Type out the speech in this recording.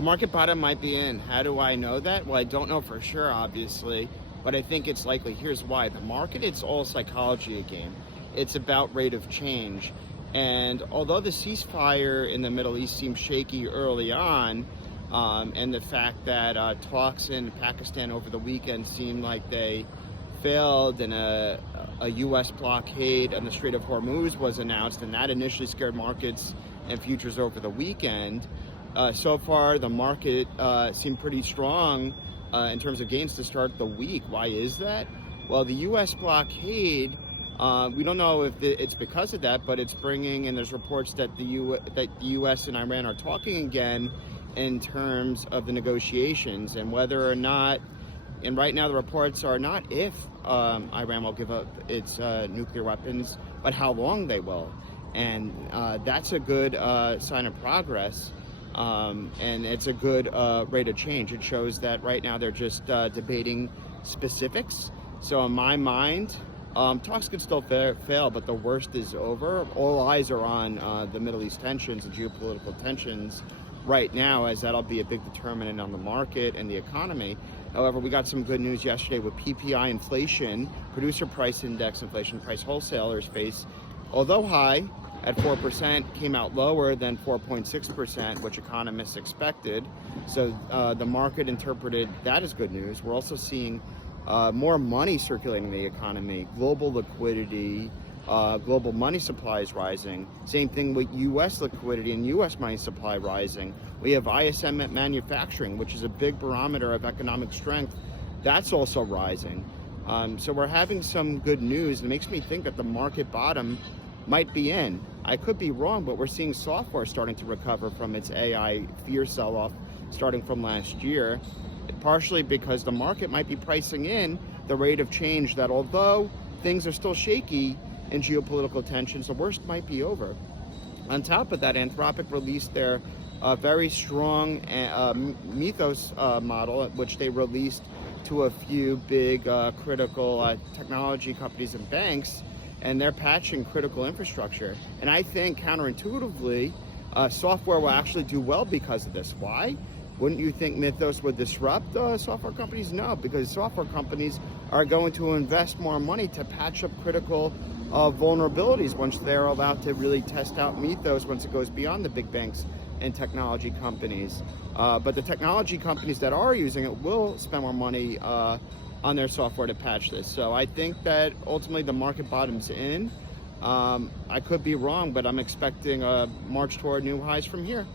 The market bottom might be in. How do I know that? Well, I don't know for sure, obviously, but I think it's likely. Here's why. The market, it's all psychology again. It's about rate of change. And although the ceasefire in the Middle East seemed shaky early on, and the fact that talks in Pakistan over the weekend seemed like they failed, and a U.S. blockade on the Strait of Hormuz was announced, and that initially scared markets and futures over the weekend. So far, the market seemed pretty strong in terms of gains to start the week. Why is that? Well, the U.S. blockade, we don't know if it's because of that, but it's bringing, and there's reports that the U.S. and Iran are talking again in terms of the negotiations, and whether or not, and right now the reports are not if Iran will give up its nuclear weapons, but how long they will. And that's a good sign of progress. And it's a good rate of change. It shows that right now they're just debating specifics. So in my mind, talks could still fail, but the worst is over. All eyes are on the Middle East tensions and geopolitical tensions right now, as that'll be a big determinant on the market and the economy. However, we got some good news yesterday with PPI inflation, producer price index inflation, price wholesalers face, although high at 4%, came out lower than 4.6%, which economists expected. So the market interpreted that as good news. We're also seeing more money circulating in the economy, global liquidity, global money supply is rising. Same thing with U.S. liquidity and U.S. money supply rising. We have ISM at manufacturing, which is a big barometer of economic strength. That's also rising. So we're having some good news. It makes me think that the market bottom might be in. I could be wrong, but we're seeing software starting to recover from its AI fear sell-off starting from last year, partially because the market might be pricing in the rate of change that although things are still shaky in geopolitical tensions, the worst might be over. On top of that, Anthropic released their very strong Mythos model, which they released to a few big critical technology companies and banks, and they're patching critical infrastructure. And I think counterintuitively, software will actually do well because of this. Why? Wouldn't you think Mythos would disrupt software companies? No, because software companies are going to invest more money to patch up critical vulnerabilities once they're allowed to really test out Mythos once it goes beyond the big banks and technology companies. But the technology companies that are using it will spend more money on their software to patch this. So I think that ultimately the market bottoms in. I could be wrong, but I'm expecting a march toward new highs from here.